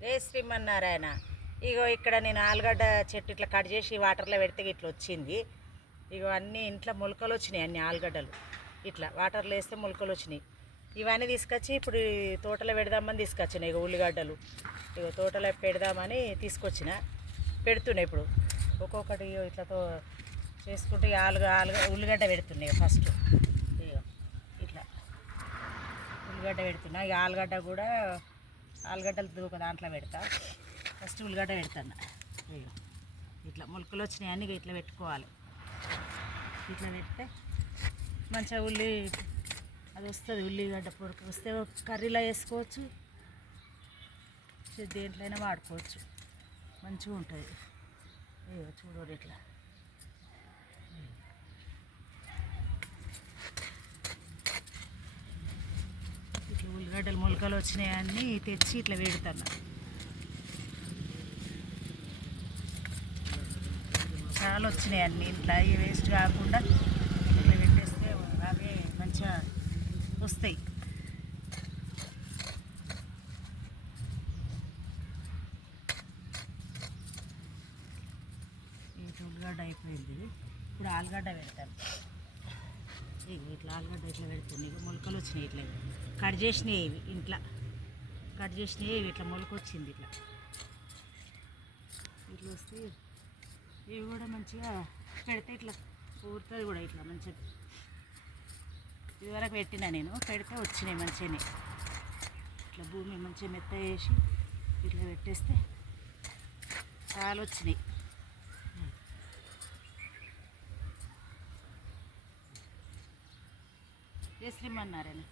జై శ్రీమన్నారాయణ? ఇగో ఇక్కడ నేను ఆలుగడ్డ చెట్టు ఇట్లా కట్ చేసి వాటర్లో పెడితే ఇట్లా వచ్చింది. ఇగో అన్నీ ఇంట్లో మొలకలు వచ్చినాయి అన్ని ఆలుగడ్డలు. ఇట్లా వాటర్లో వేస్తే మొలకలు వచ్చినాయి. ఇవన్నీ తీసుకొచ్చి ఇప్పుడు తోటలో పెడదామని తీసుకొచ్చిన ఇగో ఉల్లిగడ్డలు. ఇగో తోటలో పెడదామని తీసుకొచ్చిన. పెడుతున్నాయి ఇప్పుడు. ఒక్కొక్కటి ఇగో చేసుకుంటే ఆలుగా ఆలుగా ఉల్లిగడ్డ పెడుతున్నాయి ఫస్ట్. ఇగో ఇట్లా. ఉల్లిగడ్డ పెడుతున్నా. ఇక ఆలుగడ్డ కూడా ఆలుగడ్డలు ఒక దాంట్లో పెడతా. ఫస్ట్ ఉల్లిగడ్డ పెడతాను. ఇట్లా మొలకలు వచ్చినాయి అన్నీ ఇట్లా పెట్టుకోవాలి. ఇట్లా పెడితే మంచిగా ఉల్లి అది వస్తుంది ఉల్లిగడ్డ పొరకు వస్తే కర్రీలో వేసుకోవచ్చు దేంట్లో దేంట్లోనే వాడుకోవచ్చు. మంచిగా ఉంటుంది. చూడండి ఇట్లా. ఇట్లా ఉల్లిగడ్డలు మొలకలు వచ్చినాయన్నీ తెచ్చి ఇట్లా పెడతాను చాలా వచ్చినాయి అన్నీ. ఇట్లా అవి వేస్ట్ కాకుండా ఇట్లా పెట్టేస్తే అవే మంచిగా వస్తాయి. ఉల్లిగడ్డ అయిపోయింది ఇప్పుడు ఆలుగడ్డ పెడతాను. ఇట్లా ఆలుగడ్డ ఇట్లా పెడుతుంది. ఇక మొలకలు వచ్చినాయి ఇట్లా. కట్ చేసినాయి ఇవి ఇంట్లో. కట్ చేసినాయి ఇవి ఇట్లా మొలకొచ్చింది ఇట్లా. ఇట్లా వస్తే ఇవి కూడా మంచిగా పెడితే ఇట్లా ఊరుతుంది కూడా ఇట్లా మంచిగా. ఇదివరకు పెట్టినా నేను పెడితే వచ్చినాయి మంచిగానే. ఇట్లా భూమి మంచిగా మెత్త వేసి ఇట్లా పెట్టేస్తే చాలా వచ్చినాయి. ఏ శ్రీమన్నారాయణ?